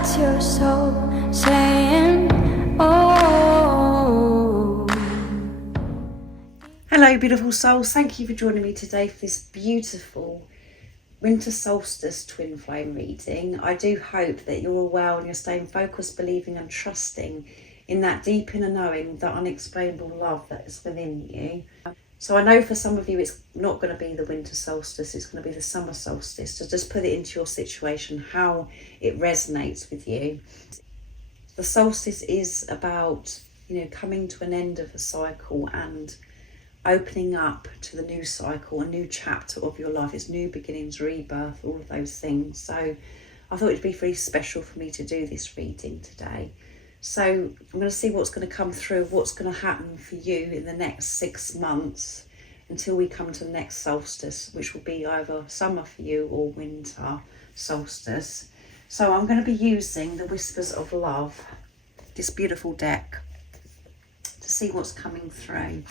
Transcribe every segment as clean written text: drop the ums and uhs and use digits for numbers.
That's your soul saying, oh. Hello beautiful souls, thank you for joining me today for this beautiful winter solstice twin flame reading. I do hope that you're all well and you're staying focused, believing and trusting in that deep inner knowing, that unexplainable love that is within you. So I know for some of you it's not going to be the winter solstice, it's going to be the summer solstice. So just put it into your situation, how it resonates with you. The solstice is about, coming to an end of a cycle and opening up to the new cycle, a new chapter of your life. It's new beginnings, rebirth, all of those things. So I thought it'd be very special for me to do this reading today. So I'm going to see what's going to come through, what's going to happen for you in the next 6 months until we come to the next solstice, which will be either summer for you or winter solstice. So I'm going to be using the Whispers of Love, this beautiful deck, to see what's coming through.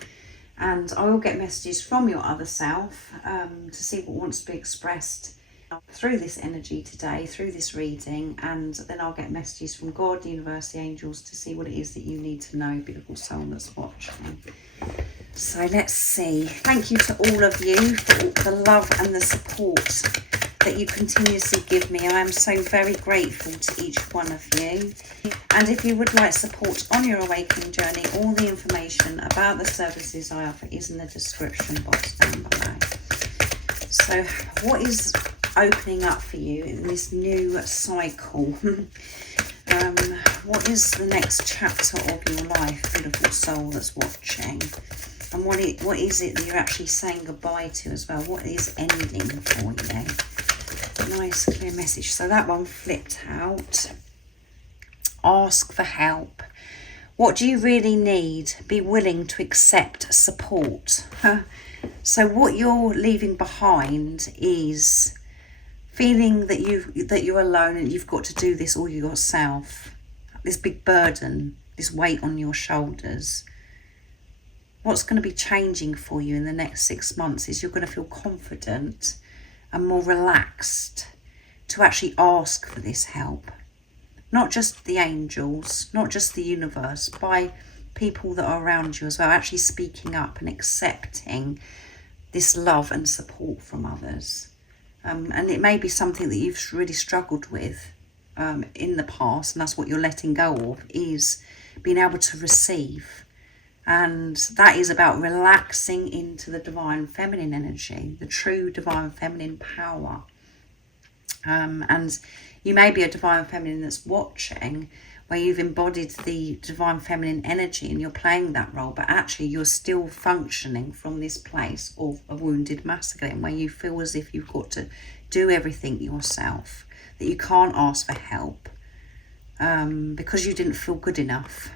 And I will get messages from your other self to see what wants to be expressed through this energy today, through this reading, and then I'll get messages from God, the universe, the angels, to see what it is that you need to know, beautiful soul that's watching. So let's see. Thank you to all of you for all the love and the support that you continuously give me. I am so very grateful to each one of you. And if you would like support on your awakening journey, all the information about the services I offer is in the description box down below. So what is opening up for you in this new cycle? What is the next chapter of your life, beautiful soul that's watching? And what is it that you're actually saying goodbye to as well? What is ending for you? Nice clear message. So that one flipped out. Ask for help. What do you really need? Be willing to accept support. So what you're leaving behind is feeling that you're alone and you've got to do this all yourself. This big burden, this weight on your shoulders. What's going to be changing for you in the next 6 months is you're going to feel confident and more relaxed to actually ask for this help. Not just the angels, not just the universe, by people that are around you as well, actually speaking up and accepting this love and support from others. And it may be something that you've really struggled with in the past, and that's what you're letting go of, is being able to receive. And that is about relaxing into the divine feminine energy, the true divine feminine power. And you may be a divine feminine that's watching, where you've embodied the divine feminine energy and you're playing that role, but actually you're still functioning from this place of a wounded masculine, where you feel as if you've got to do everything yourself, that you can't ask for help because you didn't feel good enough.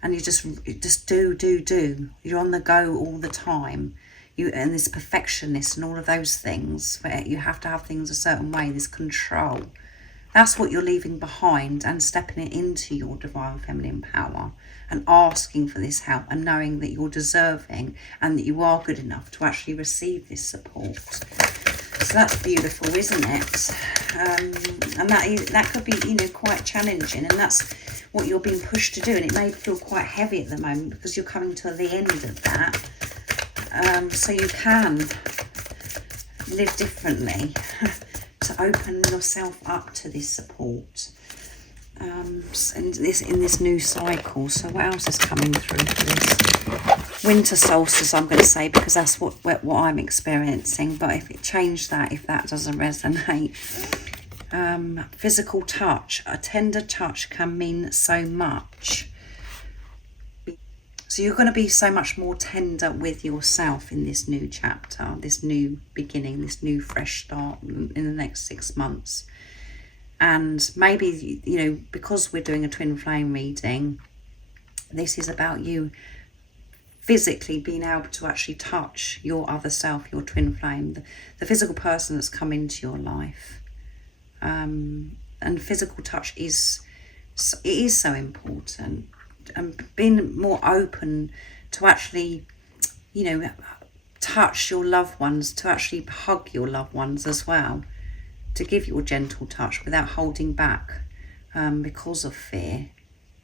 And you just do. You're on the go all the time. And this perfectionist and all of those things, where you have to have things a certain way, this control. That's what you're leaving behind, and stepping into your divine feminine power and asking for this help and knowing that you're deserving and that you are good enough to actually receive this support. So that's beautiful, isn't it? And that could be, quite challenging, and that's what you're being pushed to do. And it may feel quite heavy at the moment because you're coming to the end of that. So you can live differently to open yourself up to this support in this new cycle. So what else is coming through for this winter solstice, I'm going to say, because that's what I'm experiencing. But if it changed that, if that doesn't resonate, physical touch, a tender touch can mean so much. So you're going to be so much more tender with yourself in this new chapter, this new beginning, this new fresh start in the next 6 months. And maybe, because we're doing a twin flame reading, this is about you physically being able to actually touch your other self, your twin flame, the physical person that's come into your life. And physical touch is so important. And being more open to actually, touch your loved ones, to actually hug your loved ones as well, to give your gentle touch without holding back because of fear.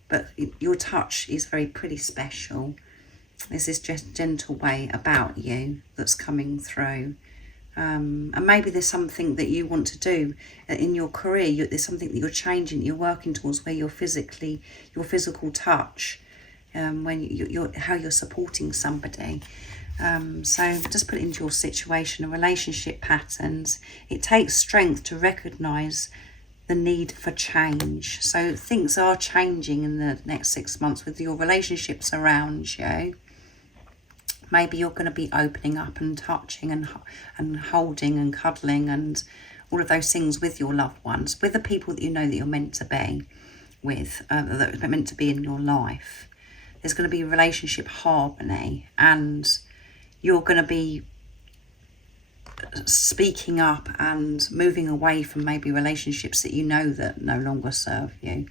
But your touch is pretty special. There's this gentle way about you that's coming through. And maybe there's something that you want to do in your career. There's something that you're changing, you're working towards, where your physical touch, when how you're supporting somebody. So just put it into your situation, relationship patterns. It takes strength to recognise the need for change. So things are changing in the next 6 months with your relationships around you. Maybe you're going to be opening up and touching and holding and cuddling and all of those things with your loved ones, with the people that you know that you're meant to be with, that are meant to be in your life. There's going to be relationship harmony, and you're going to be speaking up and moving away from maybe relationships that you know that no longer serve you,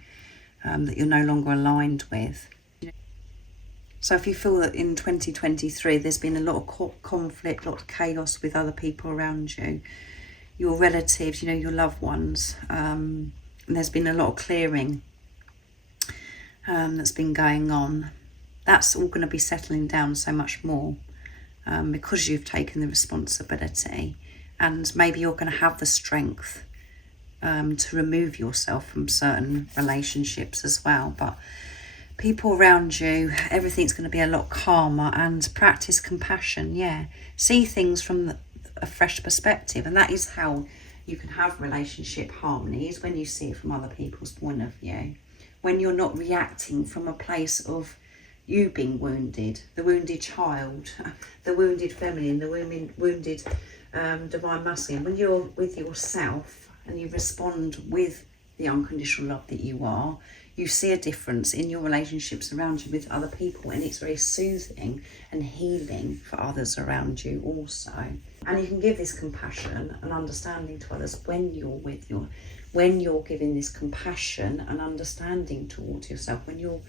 that you're no longer aligned with. So if you feel that in 2023 there's been a lot of conflict, a lot of chaos with other people around you, your relatives, your loved ones, and there's been a lot of clearing that's been going on, that's all going to be settling down so much more, because you've taken the responsibility, and maybe you're going to have the strength to remove yourself from certain relationships as well. But people around you, everything's going to be a lot calmer, and practice compassion. See things from a fresh perspective, and that is how you can have relationship harmony, is when you see it from other people's point of view, when you're not reacting from a place of you being wounded, the wounded child, the wounded feminine, the wounded divine masculine. When you're with yourself and you respond with the unconditional love that you are, you see a difference in your relationships around you with other people, and it's very soothing and healing for others around you also. And you can give this compassion and understanding to others when you're giving this compassion and understanding towards yourself, when you're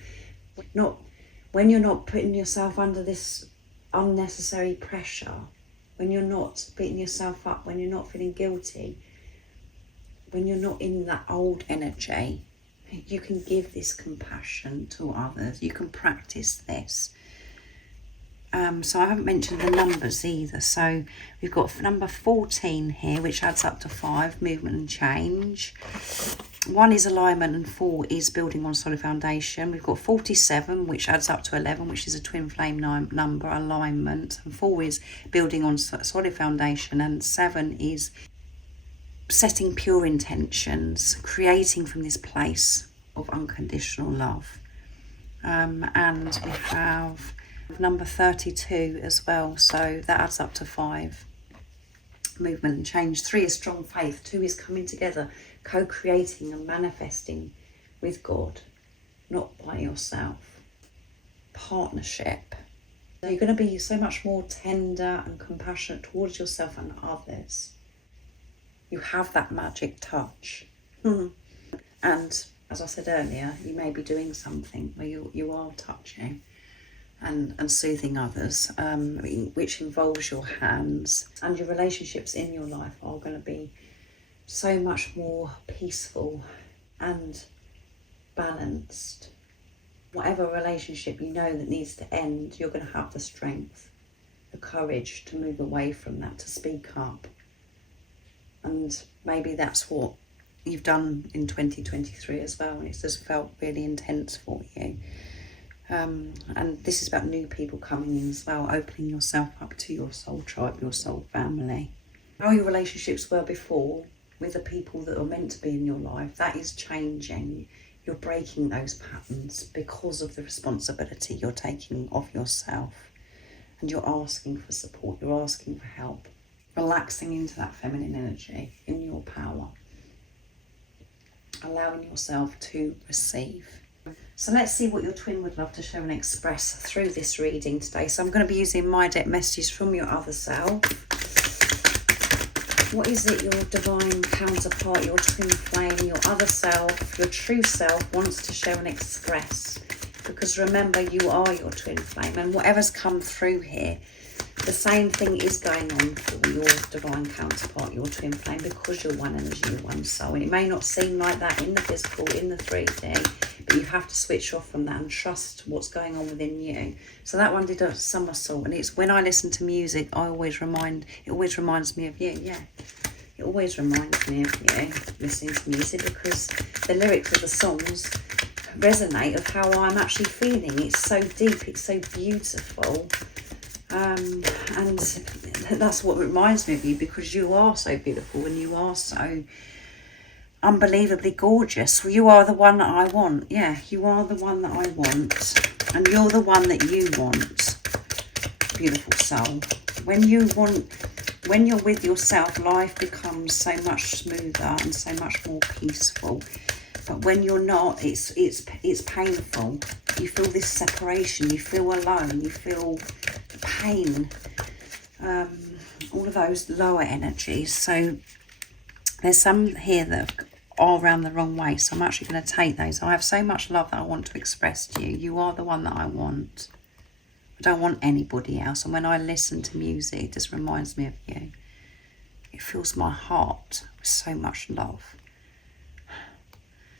not putting yourself under this unnecessary pressure, when you're not beating yourself up, when you're not feeling guilty, when you're not in that old energy. You can give this compassion to others. You can practice this. So I haven't mentioned the numbers either. So we've got number 14 here, which adds up to 5, movement and change. 1 is alignment, and 4 is building on a solid foundation. We've got 47, which adds up to 11, which is a twin flame number, alignment. And 4 is building on a solid foundation. And 7 is setting pure intentions, creating from this place of unconditional love. And we have number 32 as well, so that adds up to 5, movement and change. 3 is strong faith. 2 is coming together, co-creating and manifesting with God, not by yourself. Partnership. So you're going to be so much more tender and compassionate towards yourself and others. You have that magic touch. And as I said earlier, you may be doing something where you are touching and soothing others, which involves your hands. And your relationships in your life are going to be so much more peaceful and balanced. Whatever relationship you know that needs to end, you're going to have the strength, the courage to move away from that, to speak up. And maybe that's what you've done in 2023 as well, and it's just felt really intense for you. And this is about new people coming in as well, opening yourself up to your soul tribe, your soul family. How your relationships were before with the people that are meant to be in your life, that is changing. You're breaking those patterns because of the responsibility you're taking of yourself, and you're asking for support, you're asking for help, relaxing into that feminine energy in your power, allowing yourself to receive. So let's see what your twin would love to share and express through this reading today. So I'm going to be using my deck messages from your other self. What is it your divine counterpart, your twin flame, your other self, your true self wants to share and express? Because remember, you are your twin flame, and whatever's come through here, The same thing is going on for your divine counterpart, your twin flame, because you're one energy, you're one soul. And it may not seem like that in the physical, in the 3D, but you have to switch off from that and trust what's going on within you. So that one did a somersault, and it's when I listen to music, it always reminds me of you, yeah. It always reminds me of you, listening to music, because the lyrics of the songs resonate of how I'm actually feeling. It's so deep, it's so beautiful. And that's what reminds me of you, because you are so beautiful and you are so unbelievably gorgeous. You are the one that I want. Yeah, you are the one that I want. And you're the one that you want. Beautiful soul. When you're with yourself, life becomes so much smoother and so much more peaceful. But when you're not, it's painful. You feel this separation. You feel alone. You feel pain. All of those lower energies. So there's some here that are around the wrong way. So I'm actually going to take those. I have so much love that I want to express to you. You are the one that I want. I don't want anybody else. And when I listen to music, it just reminds me of you. It fills my heart with so much love.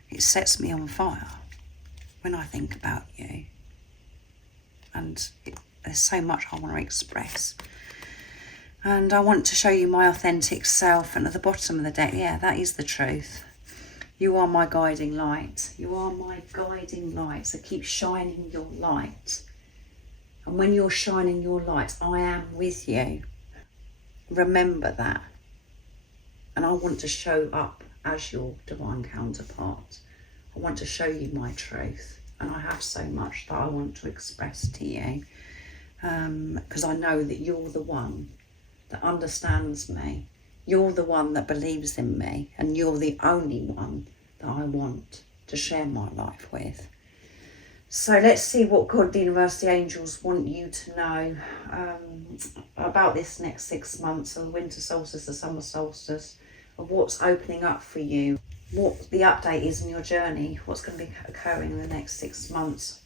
It sets me on fire when I think about you. And there's so much I want to express. And I want to show you my authentic self. And at the bottom of the deck, yeah, that is the truth. You are my guiding light. You are my guiding light. So keep shining your light. And when you're shining your light, I am with you. Remember that. And I want to show up as your divine counterpart. I want to show you my truth. And I have so much that I want to express to you. Because I know that you're the one that understands me. You're the one that believes in me. And you're the only one that I want to share my life with. So let's see what God, the universe, the angels want you to know about this next 6 months, of the winter solstice, the summer solstice, of what's opening up for you, what the update is in your journey, what's going to be occurring in the next 6 months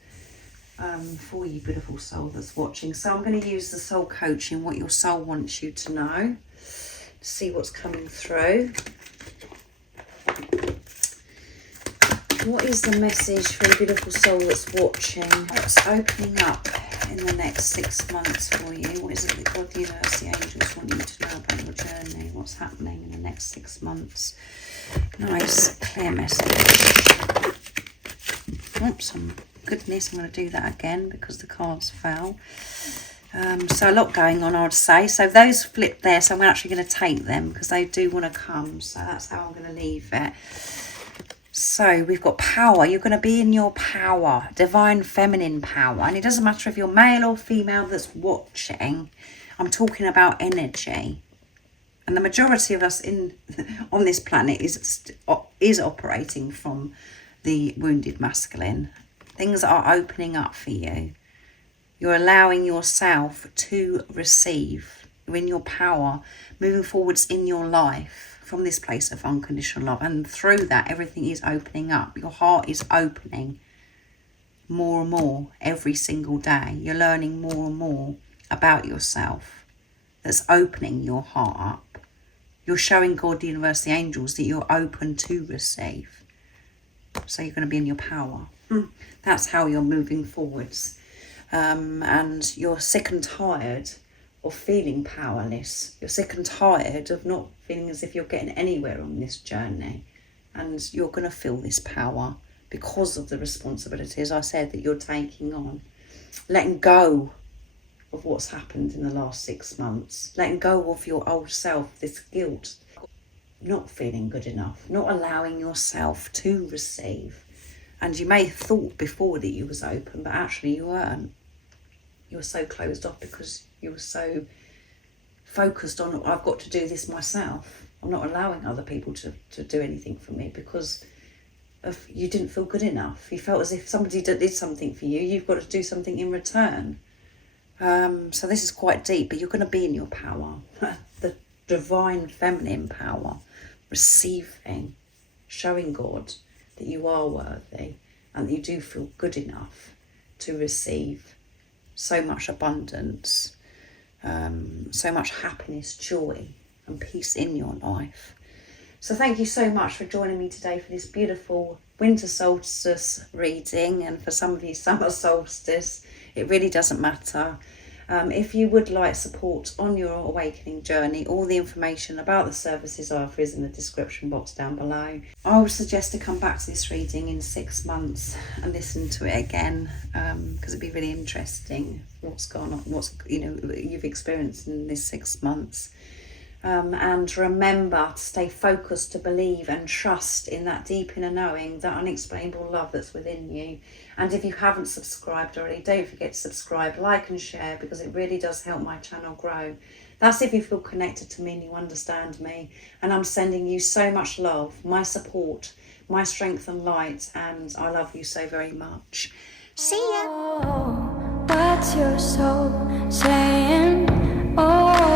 for you, beautiful soul that's watching. So I'm going to use the soul coaching, what your soul wants you to know, to see what's coming through. What is the message for the beautiful soul that's watching? What's opening up in the next 6 months for you? What is it that God, the universe, the angels want you to know about your journey? What's happening in the next 6 months? Nice, clear message. Oops, goodness, I'm going to do that again because the cards fell. So a lot going on, I would say. So those flipped there, so I'm actually going to take them because they do want to come. So that's how I'm going to leave it. So we've got power. You're going to be in your power, divine feminine power. And it doesn't matter if you're male or female that's watching. I'm talking about energy. And the majority of us on this planet is operating from the wounded masculine. Things are opening up for you. You're allowing yourself to receive. You're in your power, moving forwards in your life from this place of unconditional love. And through that, everything is opening up. Your heart is opening more and more every single day. You're learning more and more about yourself. That's opening your heart up. You're showing God, the universe, the angels that you're open to receive. So you're going to be in your power. That's how you're moving forwards. And you're sick and tired of feeling powerless. You're sick and tired of not feeling as if you're getting anywhere on this journey. And you're going to feel this power because of the responsibilities I said that you're taking on. Letting go of what's happened in the last 6 months. Letting go of your old self, this guilt. Not feeling good enough. Not allowing yourself to receive. And you may have thought before that you was open, but actually you weren't. You were so closed off because you were so focused on, I've got to do this myself. I'm not allowing other people to do anything for me because you didn't feel good enough. You felt as if somebody did something for you, you've got to do something in return. So this is quite deep, but you're going to be in your power. The divine feminine power. Receiving. Showing God that you are worthy and that you do feel good enough to receive so much abundance. so much happiness, joy and peace in your life. So thank you so much for joining me today for this beautiful winter solstice reading, and for some of you summer solstice. It really doesn't matter. If you would like support on your awakening journey, all the information about the services I offer is in the description box down below. I would suggest to come back to this reading in 6 months and listen to it again, because it'd be really interesting what's gone on, what's you've experienced in this 6 months. And remember to stay focused, to believe and trust in that deep inner knowing, that unexplainable love that's within you. And if you haven't subscribed already, don't forget to subscribe, like and share, because it really does help my channel grow. That's if you feel connected to me and you understand me. And I'm sending you so much love, my support, my strength and light, and I love you so very much. See ya! Oh, what's your soul saying? Oh.